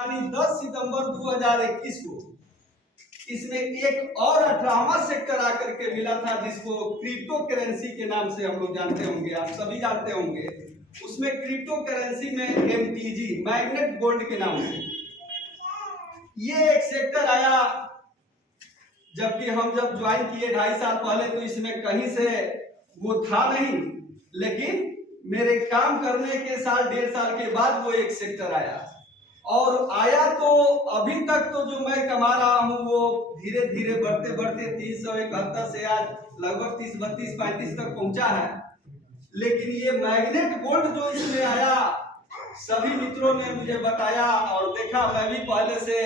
यानी 10 सितंबर 2021 को इसमें एक और 18वां सेक्टर आकर के मिला था, जिसको क्रिप्टो करेंसी के नाम से हम लोग जानते होंगे, आप सभी जानते होंगे। उसमें क्रिप्टो करेंसी में MTG मैग्नेट गोल्ड के नाम से ये एक सेक्टर आया। जबकि हम जब ज्वाइन किए 2.5 साल पहले तो इसमें कहीं से वो था नहीं, लेकिन मेरे काम करने के साल 1.5 साल के बाद वो एक सेक्टर आया। और आया तो अभी तक तो जो मैं कमा रहा हूँ वो धीरे धीरे बढ़ते बढ़ते 371 से आज लगभग 30, 32, 35 तक पहुंचा है। लेकिन ये मैग्नेट गोल्ड जो इसमें आया, सभी मित्रों ने मुझे बताया और देखा। मैं भी पहले से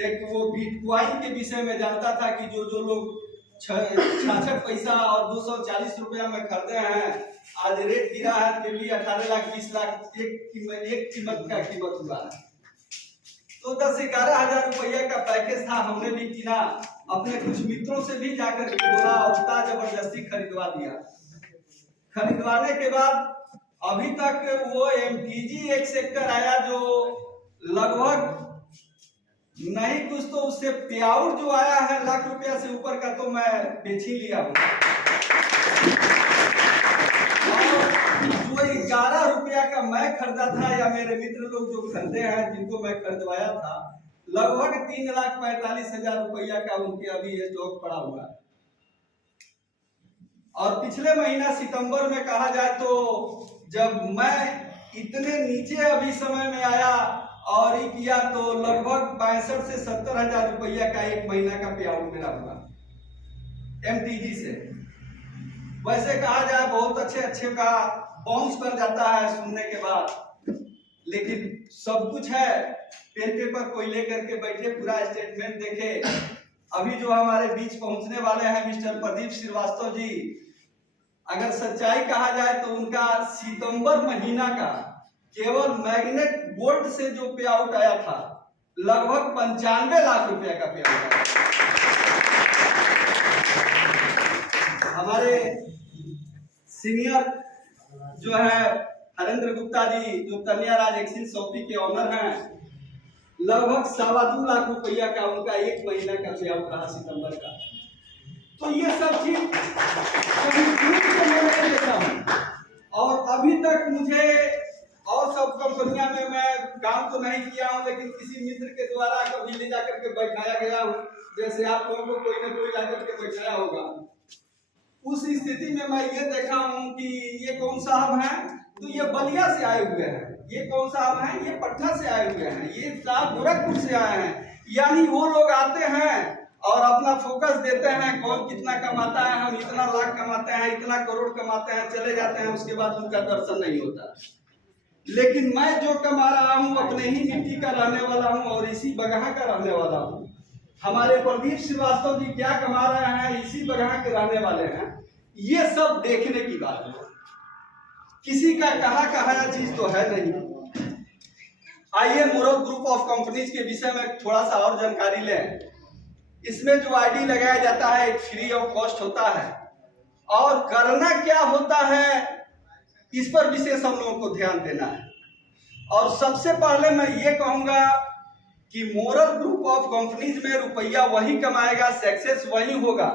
एक वो बिटकॉइन के विषय में जानता था कि जो लोग 66 पैसा और 240 रुपया में खरीदे हैं, आज रेट गिरा है फिर भी 18 लाख 20 लाख एक कीमत का कीमत हुआ है। तो 10-11 हजार रुपया का पैकेज था, हमने भी किना, अपने कुछ मित्रों से भी जाकर के बोला और जबरदस्ती खरीदवा दिया। खरीदवाने के बाद अभी तक वो MTG एक सेक्टर आया जो लगभग नहीं कुछ तो उससे पेआउट जो आया है लाख रुपया से ऊपर का, तो मैं बेच ही लिया हूँ। जो 11 रुपया का मैं खरीदा था या मेरे मित्र लोग जो खरीदे हैं जिनको मैं खरीदवाया था, लगभग 3,45,000 रुपया का उनके अभी स्टॉक पड़ा हुआ है। और पिछले महीना सितंबर में कहा जाए तो जब मैं इतने नीचे अभी समय में आया और ये किया तो लगभग 62 से 70 हजार रुपया का एक महीना का पे आउट मेरा हुआ MTG से। वैसे कहा जाए बहुत अच्छे का बाउंस कर जाता है सुनने के बाद, लेकिन सब कुछ है पेन पेपर कोई लेकर के बैठे, पूरा स्टेटमेंट देखे। अभी जो हमारे बीच पहुंचने वाले हैं मिस्टर प्रदीप श्रीवास्तव जी, अगर सच्चाई कहा जाए तो उनका सितंबर महीना का केवल मैग्नेट गोल्ड से जो पे आउट आया था लगभग 95 लाख रुपया का पे आउट आया। हमारे सीनियर जो है हरेंद्र गुप्ता जी, जो कन्या राज एक्सिस शॉपी के ऑनर हैं, लगभग 2.25 लाख रुपया का उनका एक महीना का पे आउट रहा सितंबर का। तो ये सब चीज मैं देता हूँ। और अभी तक मुझे और सब कंपनियां में मैं काम तो नहीं किया हूं, लेकिन किसी मित्र के द्वारा कभी ले जाकर के बैठाया गया हूं, जैसे आप लोगों को कोई न कोई जाकर के बैठाया होगा। उस स्थिति में मैं ये देखा हूं कि ये कौन साहब हैं, तो ये बलिया से आए हुए हैं, ये कौन साहब हैं, ये पटना से आए हुए हैं, ये साहब गोरखपुर से आए हैं। यानी वो लोग आते हैं और अपना फोकस देते हैं कौन कितना कमाता है, हम इतना लाख कमाते हैं, इतना करोड़ कमाते हैं, चले जाते हैं, उसके बाद उनका दर्शन नहीं होता। लेकिन मैं जो कमा रहा हूं अपने ही मिट्टी का रहने वाला हूं और इसी बगहा का रहने वाला हूं। हमारे प्रदीप श्रीवास्तव जी क्या कमा रहे हैं, इसी बगहा के रहने वाले हैं। ये सब देखने की बात है, किसी का कहा चीज तो है नहीं। आइए मोरल ग्रुप ऑफ कंपनीज के विषय में थोड़ा सा और जानकारी लें। इसमें जो ID लगाया जाता है एक फ्री ऑफ कॉस्ट होता है, और करना क्या होता है इस पर विशेष हम लोगों को ध्यान देना है। और सबसे पहले मैं ये कहूंगा कि मोरल ग्रुप ऑफ कंपनीज में रुपया वही कमाएगा, सक्सेस वही होगा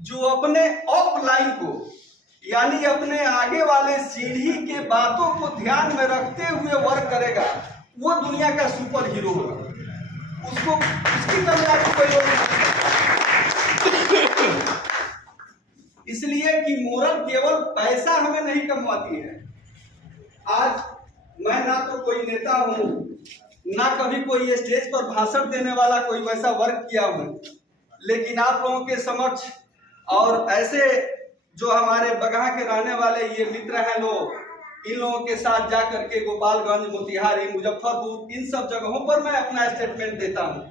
जो अपने ऑफलाइन को यानी अपने आगे वाले सीढ़ी के बातों को ध्यान में रखते हुए वर्क करेगा, वो दुनिया का सुपर हीरो होगा। उसको उसकी कामयाबी कोई और नहीं। इसलिए कि मोरल केवल पैसा हमें नहीं कमवाती है। आज मैं ना तो कोई नेता हूं, ना कभी कोई स्टेज पर भाषण देने वाला कोई वैसा वर्क किया हूं, लेकिन आप लोगों के समक्ष और ऐसे जो हमारे बगहा के रहने वाले ये मित्र हैं लोग, इन लोगों के साथ जा करके गोपालगंज, मोतिहारी, मुजफ्फरपुर, इन सब जगहों पर मैं अपना स्टेटमेंट देता हूं।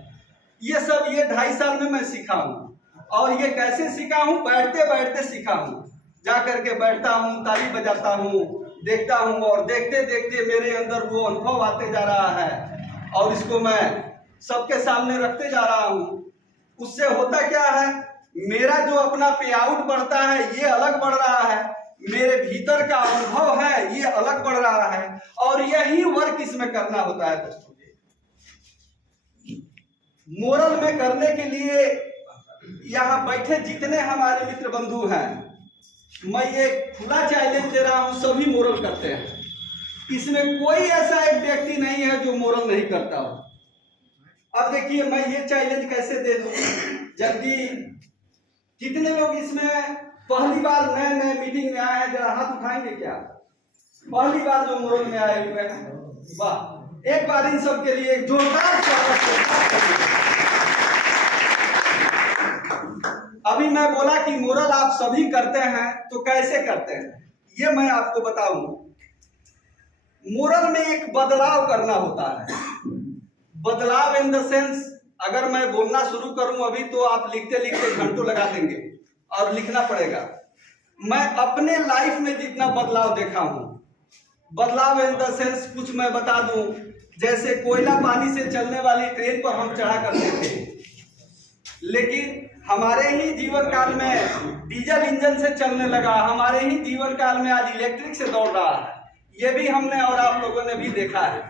ये सब ये 2.5 साल में मैं सीखा हूं। और ये कैसे सीखा हूं? बैठते बैठते सीखा हूं। जा करके बैठता हूं, ताली बजाता हूं, देखता हूं, और देखते देखते मेरे अंदर वो अनुभव आते जा रहा है और इसको मैं सबके सामने रखते जा रहा हूं। उससे होता क्या है, मेरा जो अपना पे आउट बढ़ता है ये अलग बढ़ रहा है, मेरे भीतर का अनुभव है ये अलग बढ़ रहा है, और यही वर्क इसमें करना होता है दोस्तों। मोरल में करने के लिए यहाँ बैठे जितने हमारे मित्र बंधु हैं, मैं ये खुला चैलेंज दे रहा हूँ, सभी मोरल करते हैं। इसमें कोई ऐसा एक व्यक्ति नहीं है जो मोरल नहीं करता हो। अब देखिए मैं ये चैलेंज कैसे दे दूं, जबकि कितने लोग इसमें पहली बार नए मीटिंग में आए हैं, जरा हाथ उठाएंगे क्या? पहली बार जो मोरल में आए हुए हैं, वाह, एक बार इन सब के लिए एक जोरदार स्वागत। अभी मैं बोला कि मोरल आप सभी करते हैं, तो कैसे करते हैं ये मैं आपको बताऊं। मोरल में एक बदलाव करना होता है। बदलाव इन द सेंस, अगर मैं बोलना शुरू करूं अभी तो आप लिखते लिखते घंटों लगा देंगे और लिखना पड़ेगा। मैं अपने लाइफ में जितना बदलाव देखा हूं, बदलाव इन द सेंस कुछ मैं बता दूं, जैसे कोयला पानी से चलने वाली ट्रेन पर हम चढ़ा करते थे, लेकिन हमारे ही जीवन काल में डीजल इंजन से चलने लगा। हमारे ही जीवन काल में आज इलेक्ट्रिक से दौड़ रहा है। ये भी हमने और आप लोगों ने भी देखा है।